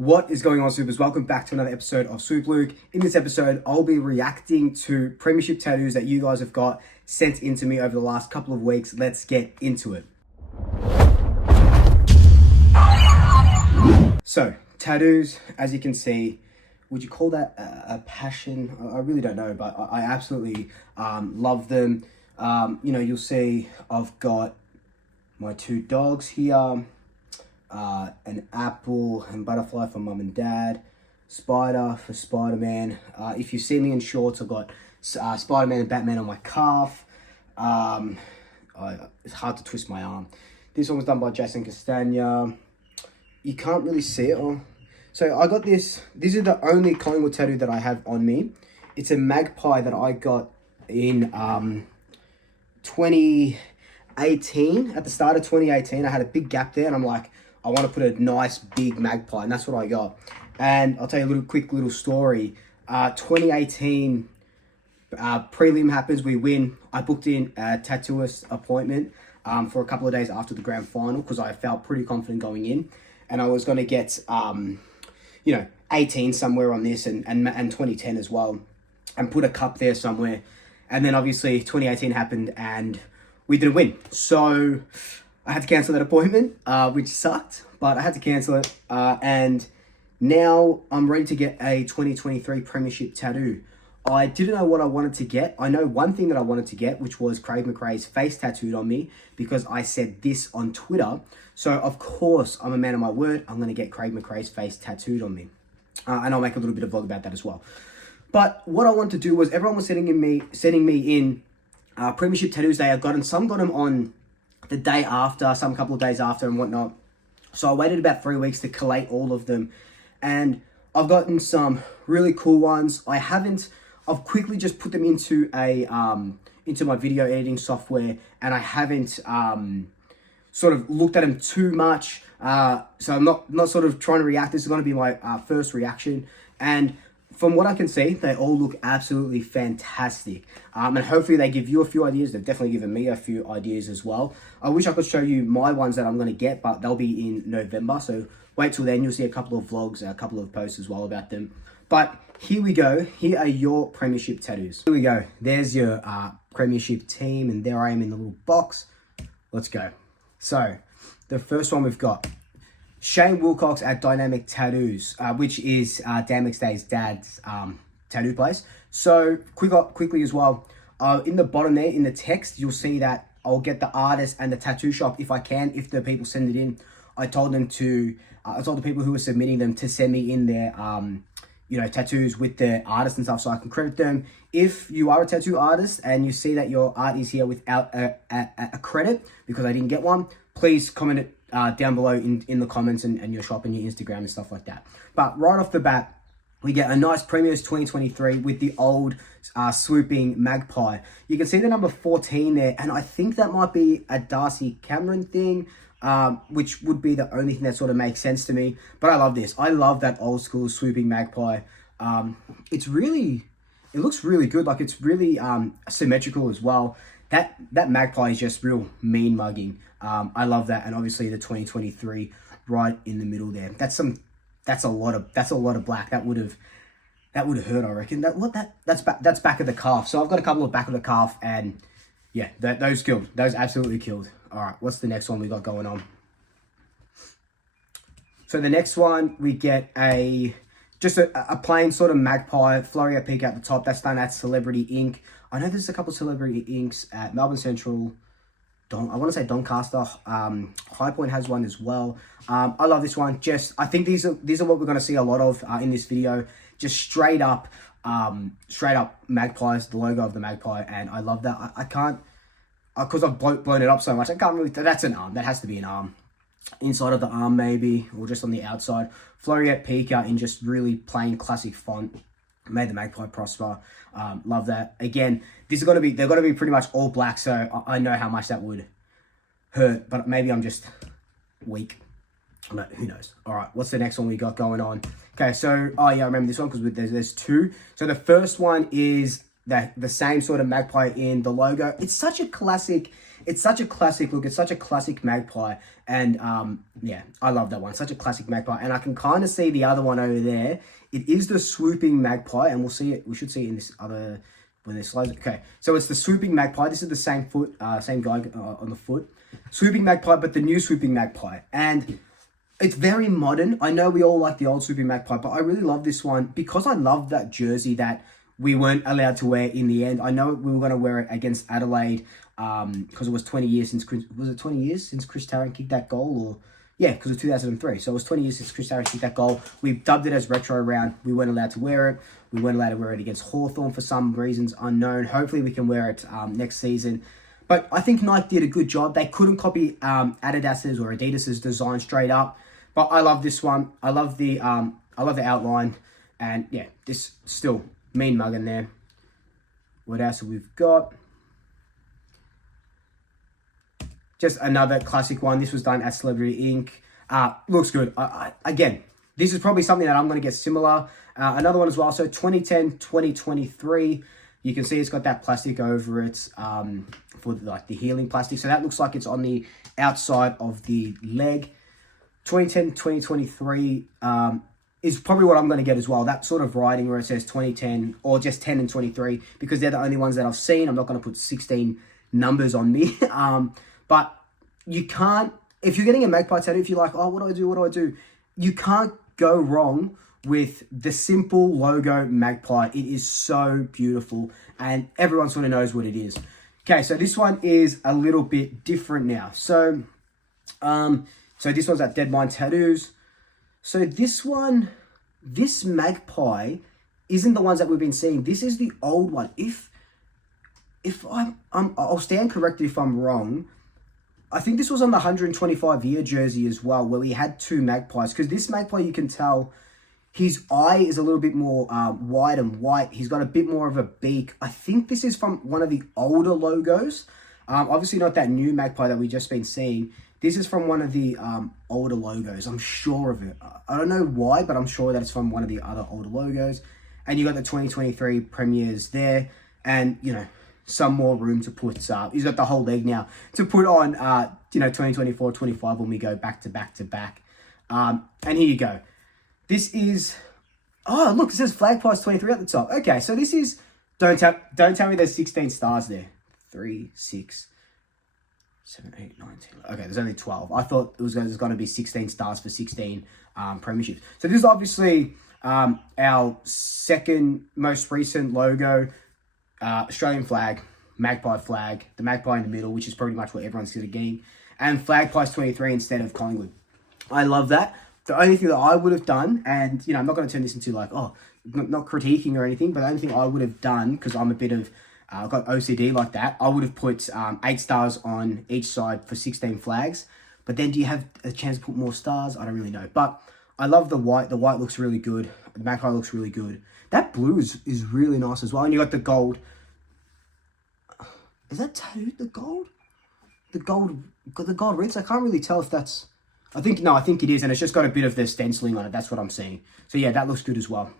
What is going on, Swoopers? Welcome back to another episode of Swoop Luke. In this episode, I'll be reacting to premiership tattoos that you guys have got sent into me over the last couple of weeks. Let's get into it. So, tattoos, as you can see, would you call that a passion? I really don't know, but I absolutely love them. You'll see I've got my two dogs here. An apple and butterfly for mum and dad, spider for Spider-Man. If you see me in shorts, I've got Spider-Man and Batman on my calf. It's hard to twist my arm. This one was done by Jason Castagna. You can't really see it. So I got this. This is the only Collingwood tattoo that I have on me. It's a magpie that I got in 2018. At the start of 2018, I had a big gap there, and I'm like, I want to put a nice big magpie, and that's what I got. And I'll tell you a quick little story. 2018 prelim happens, we win. I booked in a tattooist appointment for a couple of days after the grand final because I felt pretty confident going in, and I was going to get 18 somewhere on this and 2010 as well, and put a cup there somewhere. And then obviously 2018 happened and we didn't win, so I had to cancel that appointment, which sucked, but I had to cancel it. And now I'm ready to get a 2023 premiership tattoo. I didn't know what I wanted to get. I know one thing that I wanted to get, which was Craig McRae's face tattooed on me, because I said this on Twitter. So of course, I'm a man of my word. I'm going to get Craig McRae's face tattooed on me. And I'll make a little bit of vlog about that as well. But what I wanted to do was, everyone was sending me in premiership tattoos they had gotten. Some got them on the day after, some couple of days after and whatnot. So I waited about 3 weeks to collate all of them. And I've gotten some really cool ones. I've quickly just put them into into my video editing software, and I haven't sort of looked at them too much. So I'm not sort of trying to react. This is going to be my first reaction. And from what I can see, they all look absolutely fantastic. And hopefully they give you a few ideas. They've definitely given me a few ideas as well. I wish I could show you my ones that I'm going to get, but they'll be in November. So wait till then. You'll see a couple of vlogs, a couple of posts as well about them. But here we go. Here are your premiership tattoos. Here we go. There's your premiership team, and there I am in the little box. Let's go. So the first one we've got Shane Wilcox at Dynamic Tattoos, which is Dan McStay's dad's tattoo place. So quickly as well, in the bottom there, in the text, you'll see that I'll get the artist and the tattoo shop if I can, if the people send it in. I told the people who were submitting them to send me in their tattoos with the artist and stuff, so I can credit them. If you are a tattoo artist and you see that your art is here without a credit because I didn't get one, please comment it down below in the comments and your shop and your Instagram and stuff like that. But right off the bat, we get a nice Premiers 2023 with the old swooping magpie. You can see the number 14 there, and I think that might be a Darcy Cameron thing, which would be the only thing that sort of makes sense to me. But I love this. I love that old school swooping magpie. It looks really good. Like, it's really symmetrical as well. That magpie is just real mean mugging. I love that, and obviously the 2023 right in the middle there. That's a lot of black. That would have hurt, I reckon. That's back of the calf. So I've got a couple of back of the calf, and yeah, those killed. Those absolutely killed. All right, what's the next one we got going on? So the next one, we get just a plain sort of magpie, Floria peak at the top. That's done at Celebrity Ink. I know there's a couple of Celebrity Inks at Melbourne Central. I want to say Doncaster. High Point has one as well. I love this one. I think these are what we're going to see a lot of in this video. Just straight up magpies, the logo of the magpie, and I love that. I can't, because I've blown it up so much, I can't really. That's an arm. That has to be an arm. Inside of the arm maybe, or just on the outside. Floriette Pika in just really plain classic font. Made the magpie prosper. Love that. Again, they're going to be pretty much all black, so I know how much that would hurt, but maybe I'm just weak. But who knows? All right, what's the next one we got going on? Okay, so, I remember this one because there's two. So the first one is the same sort of magpie in the logo. It's such a classic. It's such a classic look. It's such a classic magpie. And yeah, I love that one. Such a classic magpie. And I can kind of see the other one over there. It is the swooping magpie, and we'll see it. We should see it in this other when this slides. Okay, so it's the swooping magpie. This is the same foot, same guy on the foot. Swooping magpie, but the new swooping magpie. And it's very modern. I know we all like the old swooping magpie, but I really love this one because I love that jersey that we weren't allowed to wear in the end. I know we were going to wear it against Adelaide because it was 20 years since Chris Tarrant kicked that goal, or yeah, because it was 2003. So it was 20 years since Chris Tarrant kicked that goal. We dubbed it as retro round. We weren't allowed to wear it. We weren't allowed to wear it against Hawthorn for some reasons unknown. Hopefully we can wear it next season. But I think Nike did a good job. They couldn't copy Adidas's or Adidas's design straight up. But I love this one. I love the outline. And yeah, this still mean mug in there. What else have we got? Just another classic one. This was done at Celebrity Ink. Looks good. Again, this is probably something that I'm going to get similar. Another one as well. So 2010, 2023. You can see it's got that plastic over it for like the healing plastic. So that looks like it's on the outside of the leg. 2010, 2023 is probably what I'm going to get as well. That sort of writing where it says 2010 or just 10 and 23 because they're the only ones that I've seen. I'm not going to put 16 numbers on me. But you can't, if you're getting a magpie tattoo, if you're like, oh, what do I do? You can't go wrong with the simple logo magpie. It is so beautiful and everyone sort of knows what it is. Okay, so this one is a little bit different now. So this one's at Dead Mind Tattoos. So this one, this magpie isn't the ones that we've been seeing. This is the old one. If I'll stand corrected if I'm wrong. I think this was on the 125-year jersey as well, where we had two magpies. Because this magpie, you can tell his eye is a little bit more wide and white. He's got a bit more of a beak. I think this is from one of the older logos. Obviously not that new magpie that we've just been seeing. This is from one of the older logos. I'm sure of it. I don't know why, but I'm sure that it's from one of the other older logos. And you got the 2023 premiers there. And, you know, some more room to put, he's got the whole leg now to put on, 2024, 25 when we go back to back to back. And here you go. This is, oh, look, it says Flagpies 23 at the top. Okay, so this is, don't tell me there's 16 stars there. 3, 6, 7, 8, 9, 10. Okay, there's only 12. I thought there's going to be 16 stars for 16 premierships. So this is obviously our second most recent logo. Australian flag, magpie flag, the magpie in the middle, which is pretty much what everyone's sort of getting, and Flagpies 23 instead of Collingwood. I love that. The only thing that I would have done, and I'm not going to turn this into like, oh, not critiquing or anything, but the only thing I would have done, because I'm a bit of, I've got OCD like that, I would have put 8 stars on each side for 16 flags. But then do you have a chance to put more stars? I don't really know. But I love the white. The white looks really good. The magpie looks really good. That blue is really nice as well. And you got the gold. Is that tattooed, the gold? The gold rings? I can't really tell if that's... I think it is. And it's just got a bit of the stenciling on it. That's what I'm seeing. So yeah, that looks good as well.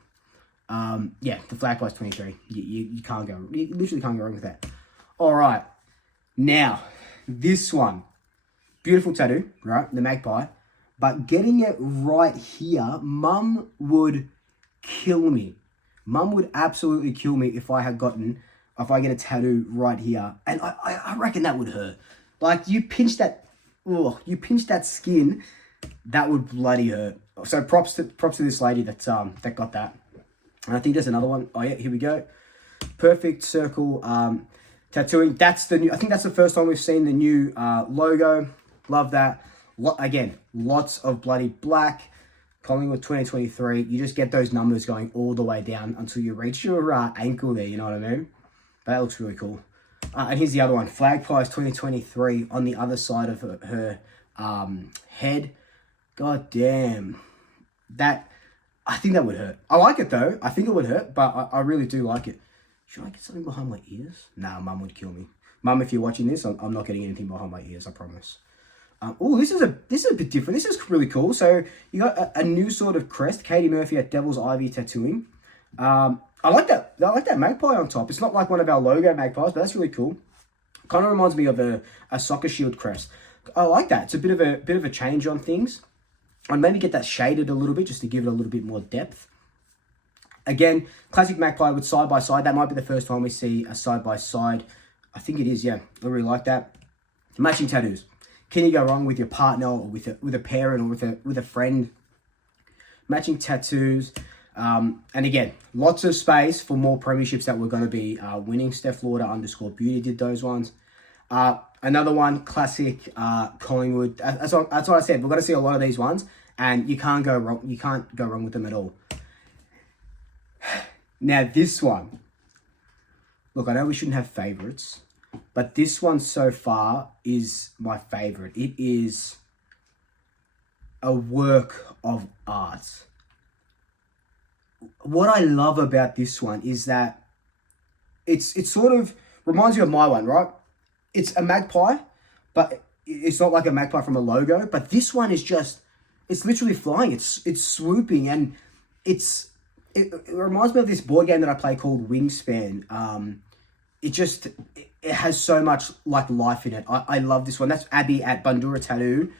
Yeah, the Flagpies 23. You can't go... You literally can't go wrong with that. All right. Now, this one. Beautiful tattoo, right? The magpie. But getting it right here, Mum would kill me. Mum would absolutely kill me if I get a tattoo right here. And I reckon that would hurt. Like, you pinch that skin, that would bloody hurt. So props to this lady that got that. And I think there's another one. Oh yeah, here we go. Perfect circle tattooing. That's the new, I think that's the first time we've seen the new logo. Love that. Again, lots of bloody black. Collingwood 2023, you just get those numbers going all the way down until you reach your ankle there, you know what I mean? But that looks really cool. And here's the other one, Flagpies 2023 on the other side of her head. God damn. I think that would hurt. I like it though. I think it would hurt, but I really do like it. Should I get something behind my ears? Nah, Mum would kill me. Mum, if you're watching this, I'm not getting anything behind my ears, I promise. Oh, this is a bit different. This is really cool. So you got a new sort of crest. Katie Murphy at Devil's Ivy Tattooing. I like that. I like that magpie on top. It's not like one of our logo magpies, but that's really cool. Kind of reminds me of a soccer shield crest. I like that. It's a bit of a change on things. I'd maybe get that shaded a little bit just to give it a little bit more depth. Again, classic magpie with side by side. That might be the first time we see a side by side. I think it is. Yeah, I really like that. Matching tattoos. Can you go wrong with your partner or with a parent or with a friend? Matching tattoos. And again, lots of space for more premierships that we're going to be winning. Steph Lauder _beauty did those ones. Another one, classic Collingwood. That's what I said. We're going to see a lot of these ones, and you can't go wrong. You can't go wrong with them at all. Now this one. Look, I know we shouldn't have favorites, but this one so far is my favorite. It is a work of art. What I love about this one is that it sort of reminds you of my one, right? It's a magpie, but it's not like a magpie from a logo. But this one is it's literally flying. It's swooping, and it reminds me of this board game that I play called Wingspan. It has so much like life in it. I love this one. That's Abby at Bandura Tattoo.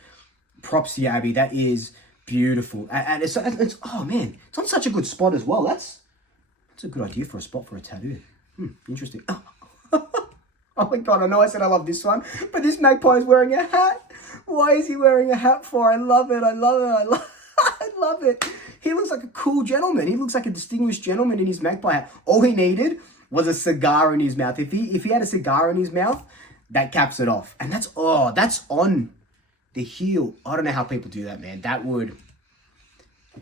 Props to you, Abby. That is beautiful, and it's oh man, it's on such a good spot as well. That's a good idea for a spot for a tattoo. Interesting. Oh my god, I know I said I love this one, but this magpie is wearing a hat. Why is he wearing a hat for? I love it. I love it. He looks like a cool gentleman. He looks like a distinguished gentleman in his magpie hat. All he needed was a cigar in his mouth. If he had a cigar in his mouth, that caps it off. And that's on the heel. I don't know how people do that, man. That would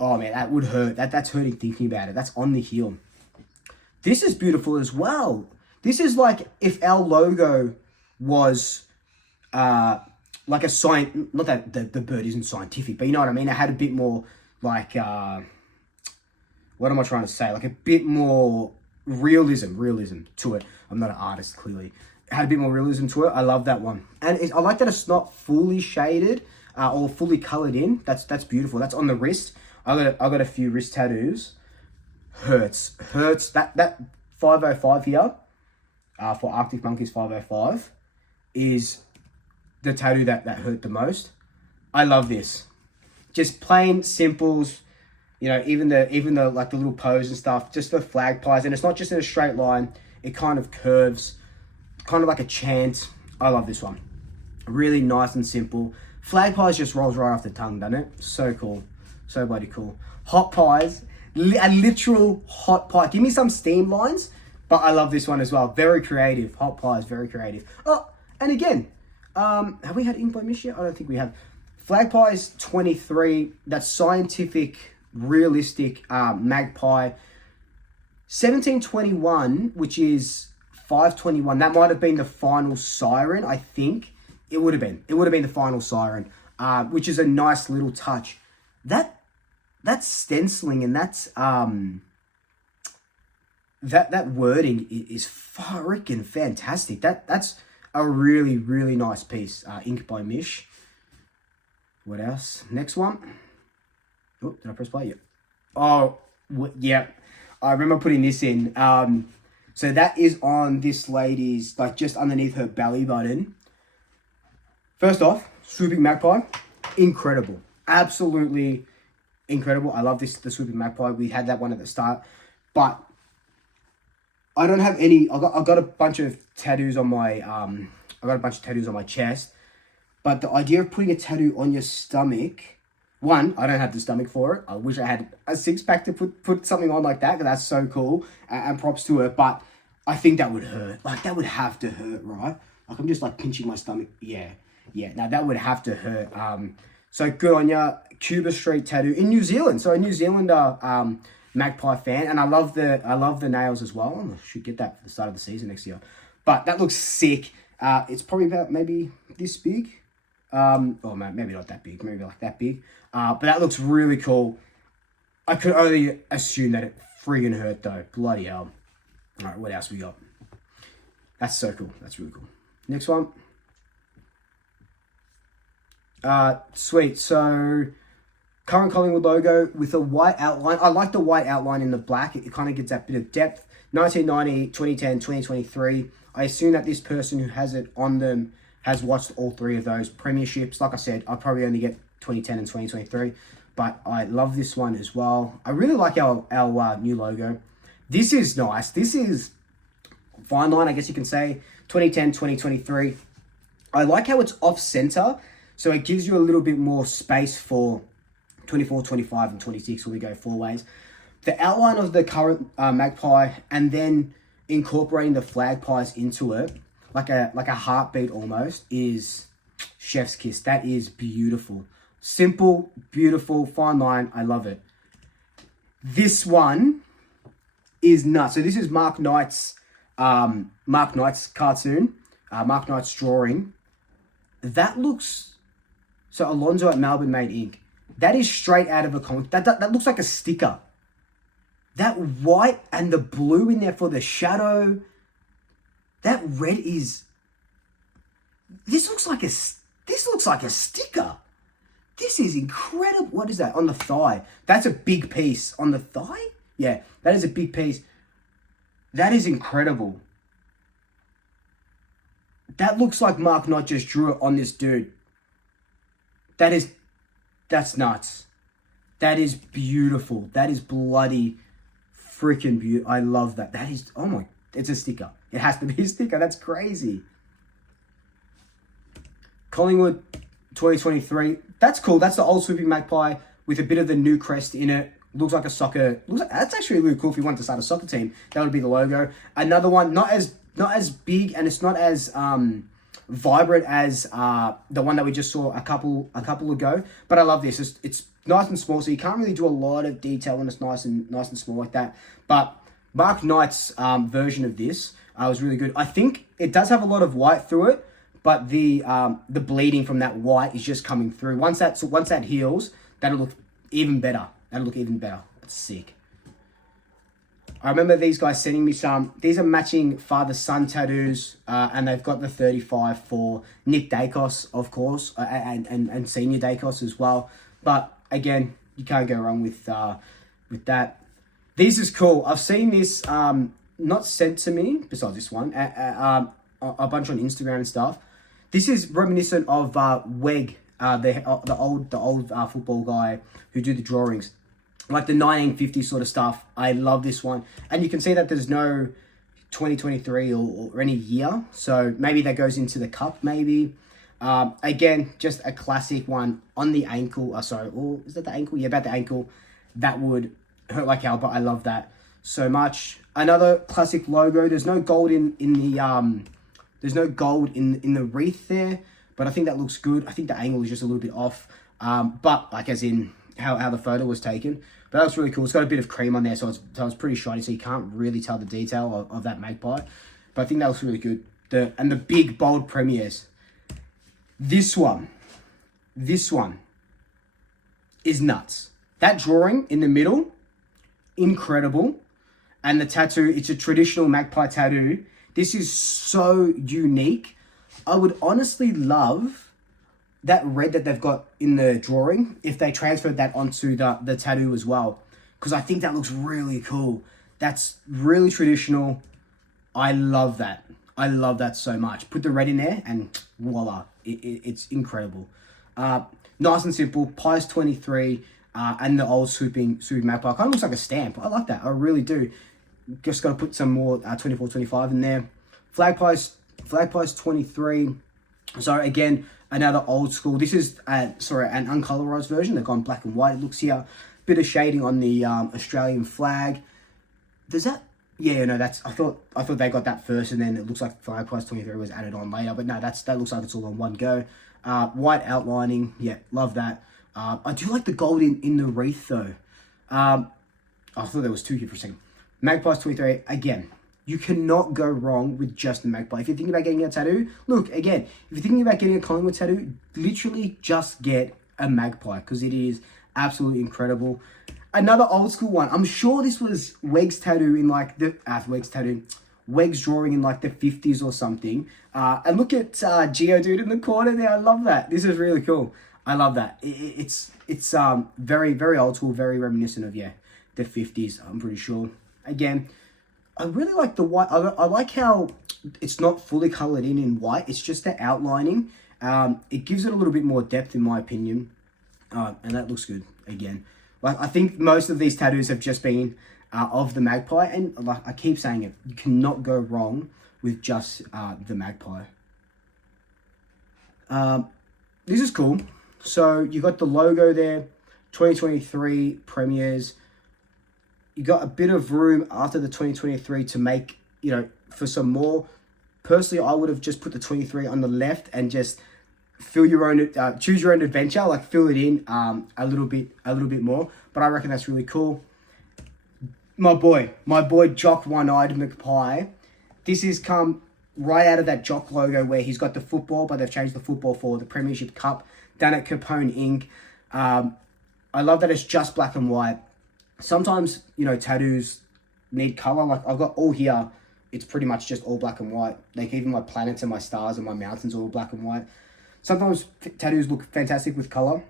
hurt. That's hurting thinking about it. That's on the heel. This is beautiful as well. This is like if our logo was like a science, not that the bird isn't scientific, but you know what I mean? It had a bit more like, what am I trying to say? Like a bit more realism to it. I'm not an artist, clearly. It had a bit more realism to it. I love that one. And I like that it's not fully shaded or fully colored in. That's beautiful. That's on the wrist. I got a few wrist tattoos. Hurts. That 505 here, for Arctic Monkeys 505, is the tattoo that hurt the most. I love this. Just plain simples, you know, even the like the little pose and stuff, just the flag pies, and it's not just in a straight line, it kind of curves, kind of like a chant. I love this one. Really nice and simple. Flag pies just rolls right off the tongue, doesn't it? So cool. So bloody cool. Hot pies, a literal hot pie. Give me some steam lines, but I love this one as well. Very creative. Hot pies, very creative. Oh, and again, have we had ink by Mish yet? I don't think we have. Flag pies 23. That's scientific, realistic magpie. 1721, which is 521. That might have been the final siren, I think. It would have been the final siren, which is a nice little touch. That's stenciling, and that's that wording is freaking fantastic. That's a really, really nice piece. Ink by Mish. What else? Next one. Oh, did I press play? Yeah. Oh, yeah. I remember putting this in. So that is on this lady's, like just underneath her belly button. First off, swooping magpie, incredible, absolutely incredible. I love the swooping magpie. We had that one at the start, but I don't have any. I got a bunch of tattoos on my chest, but the idea of putting a tattoo on your stomach, one, I don't have the stomach for it. I wish I had a six-pack to put something on like that, because that's so cool, and props to it. But I think that would hurt. Like, that would have to hurt, right? Like, I'm just like pinching my stomach. Yeah. Now that would have to hurt. So good on ya. Cuba Street tattoo in New Zealand. So a New Zealander magpie fan, and I love the nails as well. I should get that for the start of the season next year. But that looks sick. It's probably about maybe this big. Or maybe not that big. Maybe like that big. But that looks really cool. I could only assume that it friggin' hurt though. Bloody hell. All right, what else we got? That's so cool. That's really cool. Next one. Sweet. So Current Collingwood logo with a white outline. I like the white outline in the black. It kind of gives that bit of depth. 1990, 2010, 2023. I assume that this person who has it on them has watched all three of those premierships. Like I said, I'll probably only get 2010 and 2023, but I love this one as well. I really like our new logo. This is nice. This is fine line, I guess you can say. 2010, 2023. I like how it's off center, so it gives you a little bit more space for 24, 25, and 26 when we go four ways. The outline of the current magpie and then incorporating the Flagpies into it, like a heartbeat almost, is chef's kiss. That is beautiful. Simple, beautiful, fine line. I love it. This one is nuts. So this is Mark Knight's cartoon, Mark Knight's drawing. That looks... So Alonzo at Melbourne made ink. That is straight out of a comic. That looks like a sticker. That white and the blue in there for the shadow. That red is... This looks like a sticker. This is incredible. What is that? On the thigh. That's a big piece. On the thigh? Yeah, that is a big piece. That is incredible. That looks like Mark Knight just drew it on this dude. That's nuts. That is beautiful. That is bloody freaking beautiful. I love that. That is, oh my, it's a sticker. It has to be a sticker. That's crazy. Collingwood 2023. That's cool. That's the old swooping magpie with a bit of the new crest in it. Looks like a soccer. That's actually really cool if you wanted to start a soccer team. That would be the logo. Another one, not as big, and it's not as vibrant as the one that we just saw a couple ago. But I love this. It's nice and small, so you can't really do a lot of detail when it's nice and small like that. But Mark Knight's version of this was really good. I think it does have a lot of white through it, but the bleeding from that white is just coming through. Once that heals, that'll look even better. It's sick. I remember these guys sending me some. These are matching father-son tattoos, and they've got the 35 for Nick Dacos, of course, and senior Dacos as well. But again, you can't go wrong with that. This is cool. I've seen this not sent to me, besides this one, a bunch on Instagram and stuff. This is reminiscent of Weg, the old football guy who do the drawings. Like the 1950s sort of stuff. I love this one. And you can see that there's no 2023 or any year. So maybe that goes into the cup, maybe. Again, just a classic one on the ankle. Or is that the ankle? Yeah, about the ankle. That would hurt like hell, but I love that so much. Another classic logo. There's no gold in the wreath there, but I think that looks good. I think the angle is just a little bit off. But like as in how the photo was taken. But that was really cool. It's got a bit of cream on there, so it's pretty shiny, so you can't really tell the detail of that magpie. But I think that looks really good. And the big, bold premiers. This one is nuts. That drawing in the middle, incredible. And the tattoo, it's a traditional magpie tattoo. This is so unique. I would honestly love that red that they've got in the drawing if they transferred that onto the tattoo as well, because I think that looks really cool. That's really traditional. I love that so much. Put the red in there and voila, it's incredible. Nice and simple. Pies 23 and the old swooping magpie kind of looks like a stamp. I like that. I really do. Just got to put some more 24 25 in there. Flagpies 23. So again, another old school. This is an uncolorized version. They've gone black and white. It looks here. Bit of shading on the Australian flag. Does that? Yeah, no. That's. I thought they got that first, and then it looks like Flagpies 23 was added on later. But no, that looks like it's all on one go. White outlining. Yeah, love that. I do like the gold in the wreath though. I thought there was two here for a second. Magpies 23 again. You cannot go wrong with just the magpie. If you're thinking about getting a tattoo, look, again, if you're thinking about getting a Collingwood tattoo, literally just get a magpie because it is absolutely incredible. Another old school one. I'm sure this was Weg's tattoo in like Weg's drawing in like the 50s or something. And look at Geodude in the corner there. I love that. This is really cool. I love that. It's very, very old school, very reminiscent of, yeah, the 50s, I'm pretty sure. Again, I really like the white. I like how it's not fully colored in white. It's just the outlining. It gives it a little bit more depth, in my opinion. And that looks good again. Like, I think most of these tattoos have just been of the magpie. And like I keep saying it, you cannot go wrong with just the magpie. This is cool. So you got the logo there, 2023 premieres. You got a bit of room after the 2023 to make, you know, for some more. Personally, I would have just put the 23 on the left and just fill your own, choose your own adventure, like fill it in a little bit more. But I reckon that's really cool. My boy Jock One-Eyed McPie. This has come right out of that Jock logo where he's got the football, but they've changed the football for the Premiership Cup, done at Capone Ink. I love that it's just black and white. Sometimes, you know, tattoos need color. Like I've got all here, it's pretty much just all black and white. Like even my planets and my stars and my mountains are all black and white. Sometimes tattoos look fantastic with color,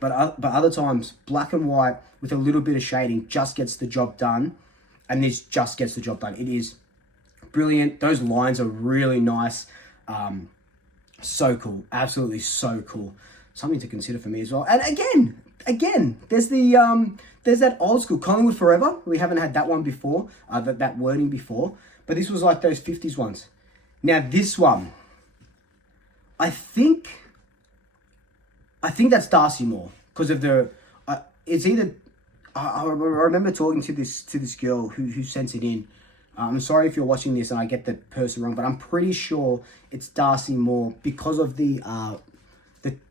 but other times black and white with a little bit of shading just gets the job done. And this just gets the job done. It is brilliant. Those lines are really nice. So cool. Absolutely so cool. Something to consider for me as well. And again, there's that old school Collingwood Forever. We haven't had that one before, that wording before, but this was like those 50s ones. Now this one, I think that's Darcy Moore because of the. It's either. I remember talking to this girl who sent it in. I'm sorry if you're watching this and I get the person wrong, but I'm pretty sure it's Darcy Moore because of the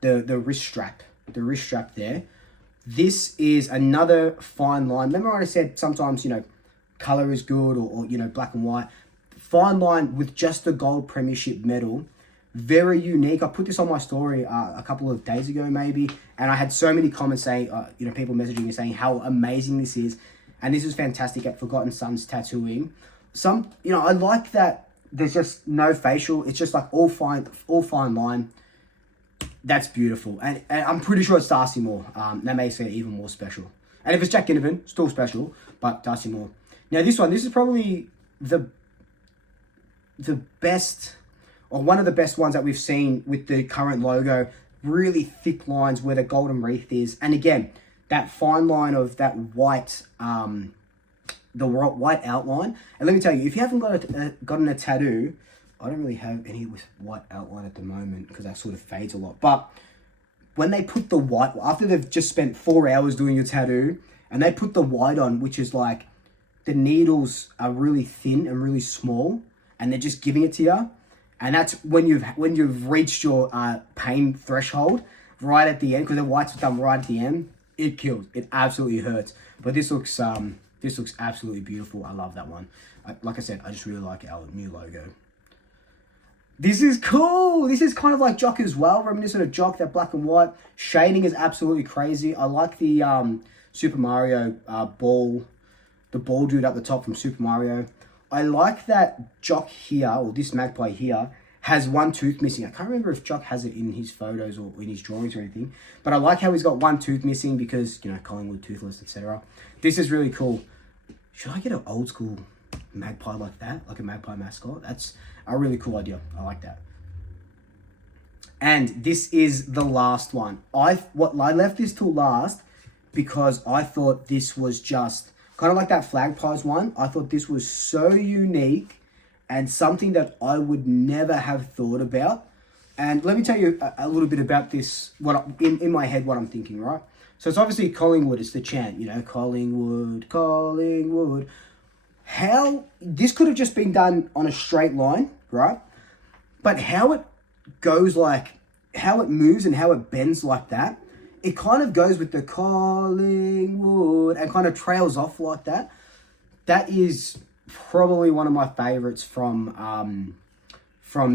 wrist strap. The wrist strap there. This is another fine line. Remember when I said sometimes, you know, color is good or you know, black and white. Fine line with just the gold premiership medal. Very unique. I put this on my story a couple of days ago maybe, and I had so many comments saying, you know, people messaging me saying how amazing this is. And this is fantastic at Forgotten Sons Tattooing. You know, I like that there's just no facial. It's just like all fine line. That's beautiful. And I'm pretty sure it's Darcy Moore. That makes it even more special. And if it's Jack Ginnivan, still special, but Darcy Moore. Now this is probably the best, or one of the best ones that we've seen with the current logo. Really thick lines where the golden wreath is. And again, that fine line of that white, the white outline. And let me tell you, if you haven't gotten a tattoo, I don't really have any with white outline at the moment because that sort of fades a lot. But when they put the white, after they've just spent 4 hours doing your tattoo, and they put the white on, which is like, the needles are really thin and really small, and they're just giving it to you. And that's when you've reached your pain threshold right at the end, because the white's done right at the end. It kills. It absolutely hurts. But this looks absolutely beautiful. I love that one. Like I said, I just really like our new logo. This is cool. This is kind of like Jock as well, reminiscent of Jock, that black and white. Shading is absolutely crazy. I like the Super Mario ball, the ball dude at the top from Super Mario. I like that Jock here, or this magpie here, has one tooth missing. I can't remember if Jock has it in his photos or in his drawings or anything, but I like how he's got one tooth missing because, you know, Collingwood, toothless, etc. This is really cool. Should I get an old school magpie like that, like a magpie mascot? That's a really cool idea. I like that. And this is the last one. I left this till last because I thought this was just kind of like that Flagpies one. I thought this was so unique and something that I would never have thought about. And let me tell you a little bit about this, in my head, what I'm thinking, right? So it's obviously Collingwood, it's the chant, you know, Collingwood, Collingwood. How, this could have just been done on a straight line, right? But how it goes, like, how it moves and how it bends like that, it kind of goes with the Collingwood and kind of trails off like that. That is probably one of my favorites from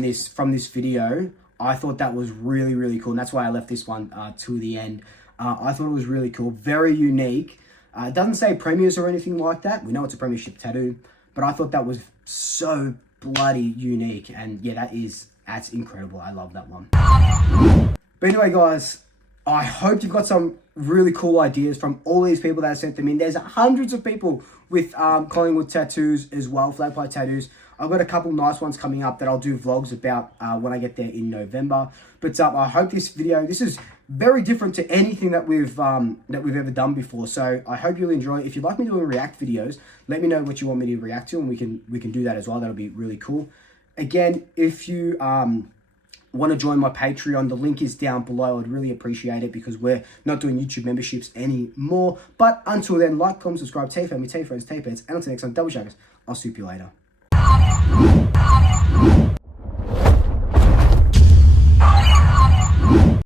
this video. I thought that was really, really cool. And that's why I left this one to the end. I thought it was really cool. Very unique. It doesn't say premiers or anything like that. We know it's a premiership tattoo. But I thought that was so bloody unique. And yeah, that's incredible. I love that one. But anyway, guys, I hope you've got some really cool ideas from all these people that sent them in. There's hundreds of people with Collingwood tattoos as well, Flagpie tattoos. I've got a couple nice ones coming up that I'll do vlogs about when I get there in November. But I hope this is very different to anything that we've ever done before. So I hope you'll enjoy it. If you'd like me doing react videos, let me know what you want me to react to, and we can do that as well. That'll be really cool. Again, if you want to join my Patreon, the link is down below. I'd really appreciate it because we're not doing YouTube memberships anymore. But until then, like, comment, subscribe, tell your family, tell your friends, tell your pets, and until next time, double shaggers. I'll soup you later.